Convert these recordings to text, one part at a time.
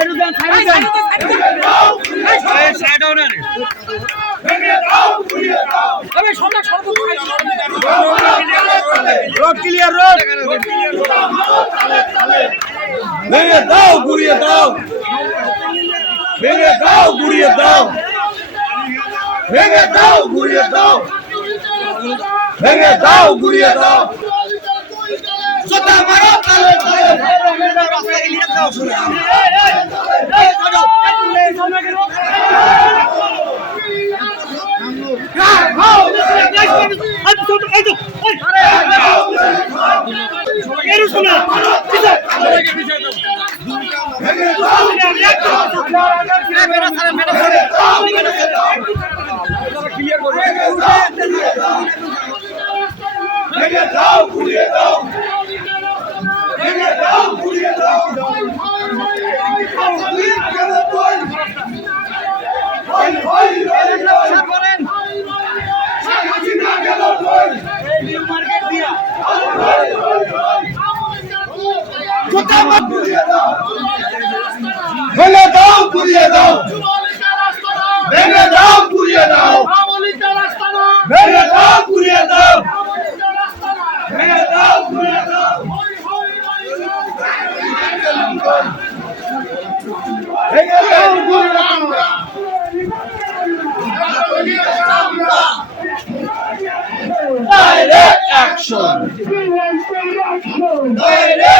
সাইডে দেন সাইডে এই সাইড ওনার আরে সরকার সর্ব রোড ক্লিয়ার রোড ভেঙে দাও গুড়িয়ে দাও। ভেঙে দাও গুড়িয়ে দাও। ভেঙে দাও গুড়িয়ে দাও। ভেঙে দাও গুড়িয়ে দাও। সোটা মারো তালে তালে। ভেঙে দাও। গুড়িয়ে গুড়িয়ে দাও ভেঙে দাও গুড়িয়ে দাও ভেঙে দাও গুড়িয়ে দাও Direct action! Direct action! Direct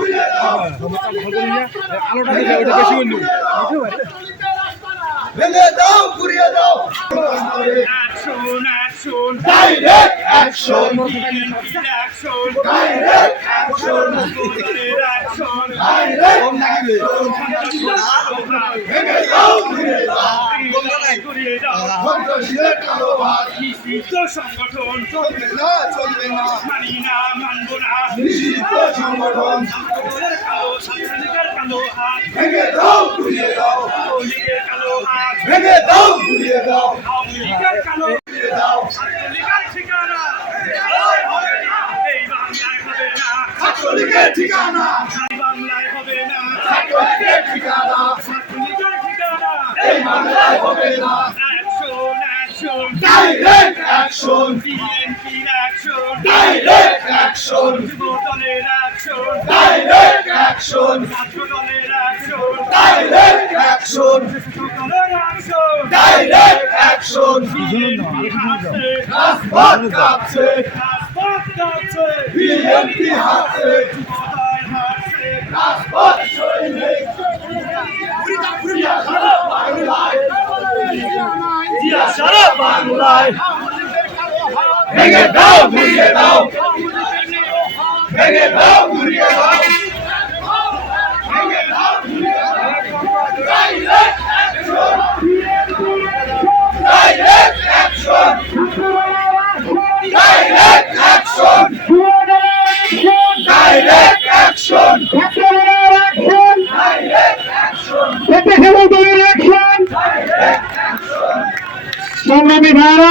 ভেঙে দাও গুড়িয়ে দাও action action direct action action direct action action direct ভেঙে দাও গুড়িয়ে দাও কালো হাত নিষিদ্ধ সংগঠন চলবে না চলবে না মানি না মানব না নিষিদ্ধ সংগঠন কালো ছাত্রলীগের কালো ঠিকানা বাংলায় হবে না ঠিকানা এই বাংলায় হবে না ডাইরেক্ট অ্যাকশন বিএনপির অ্যাকশন ডাইরেক্ট অ্যাকশন যুব দলের অ্যাকশন ডাইরেক্ট অ্যাকশন ছাত্র দলের অ্যাকশন ডাইরেক্ট অ্যাকশন দলের অ্যাকশন ডাইরেক্ট অ্যাকশন রাজপথ কাঁপছে রাজপথ কাঁপছে বিএনপি হাসছে রাজপথ সৈনিক বাংলায় জিয়া সারা বাংলায়। ভেঙে দাও ঘুরিয়ে দাও। ভেঙে দাও ঘুরিয়ে দাও। সংগ্রামী ভাইরা